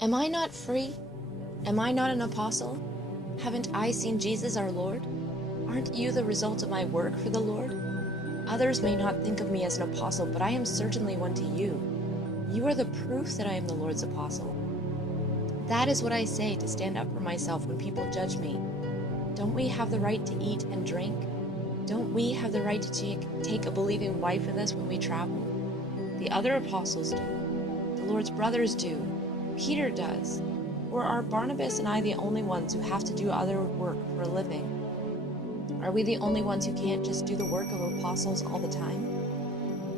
Am I not free? Am I not an apostle? Haven't I seen Jesus our Lord? Aren't you the result of my work for the Lord? Others may not think of me as an apostle, but I am certainly one to you. You are the proof that I am the Lord's apostle. That is what I say to stand up for myself when people judge me. Don't we have the right to eat and drink? Don't we have the right to take a believing wife with us when we travel? The other apostles do. The Lord's brothers do. Peter does. Or are Barnabas and I the only ones who have to do other work for a living? Are we the only ones who can't just do the work of apostles all the time?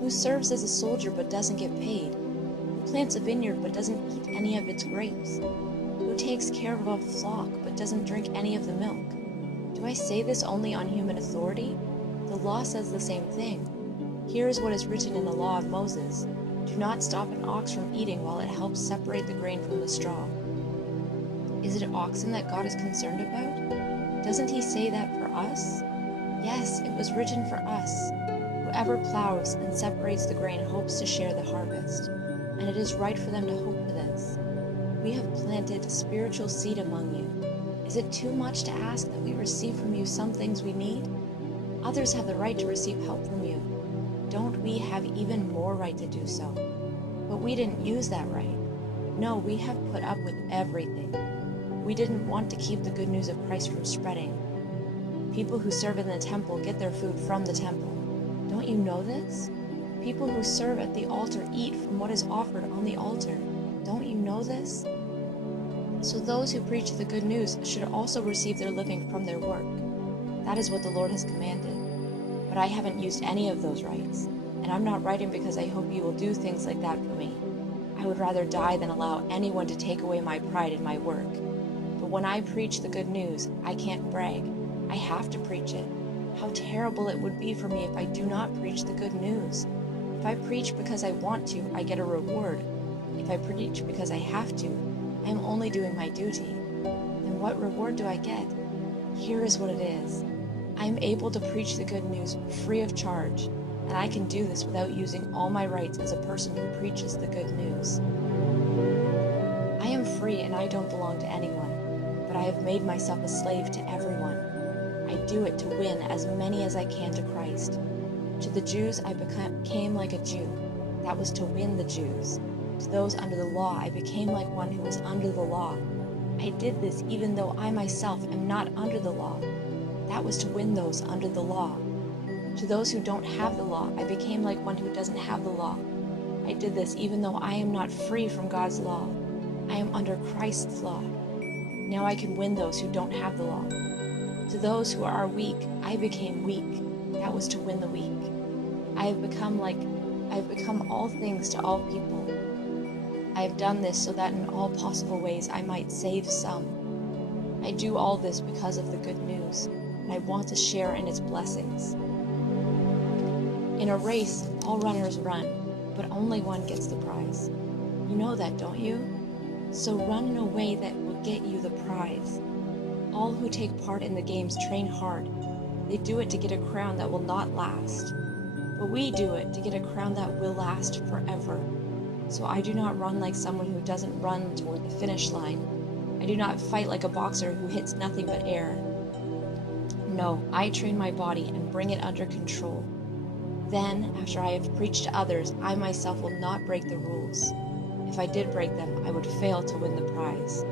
Who serves as a soldier but doesn't get paid? Who plants a vineyard but doesn't eat any of its grapes? Who takes care of a flock but doesn't drink any of the milk? Do I say this only on human authority? The law says the same thing. Here is what is written in the law of Moses. Do not stop an ox from eating while it helps separate the grain from the straw. Is it oxen that God is concerned about? Doesn't he say that for us? Yes, it was written for us. Whoever plows and separates the grain hopes to share the harvest, and it is right for them to hope for this. We have planted spiritual seed among you. Is it too much to ask that we receive from you some things we need? Others have the right to receive help from you. Don't we have even more right to do so? But we didn't use that right. No, we have put up with everything. We didn't want to keep the good news of Christ from spreading. People who serve in the temple get their food from the temple. Don't you know this? People who serve at the altar eat from what is offered on the altar. Don't you know this? So those who preach the good news should also receive their living from their work. That is what the Lord has commanded. But I haven't used any of those rights, and I'm not writing because I hope you will do things like that for me. I would rather die than allow anyone to take away my pride in my work. But when I preach the good news, I can't brag. I have to preach it. How terrible it would be for me if I do not preach the good news. If I preach because I want to, I get a reward. If I preach because I have to, I am only doing my duty. And what reward do I get? Here is what it is. I am able to preach the good news free of charge, and I can do this without using all my rights as a person who preaches the good news. I am free and I don't belong to anyone, but I have made myself a slave to everyone. I do it to win as many as I can to Christ. To the Jews I became like a Jew. That was to win the Jews. To those under the law I became like one who was under the law. I did this even though I myself am not under the law. That was to win those under the law. To those who don't have the law, I became like one who doesn't have the law. I did this even though I am not free from God's law. I am under Christ's law. Now I can win those who don't have the law. To those who are weak, I became weak. That was to win the weak. I have become all things to all people. I have done this so that in all possible ways I might save some. I do all this because of the good news, and I want to share in its blessings. In a race, all runners run, but only one gets the prize. You know that, don't you? So run in a way that will get you the prize. All who take part in the games train hard. They do it to get a crown that will not last. But we do it to get a crown that will last forever. So I do not run like someone who doesn't run toward the finish line. I do not fight like a boxer who hits nothing but air. No, I train my body and bring it under control. Then, after I have preached to others, I myself will not break the rules. If I did break them, I would fail to win the prize.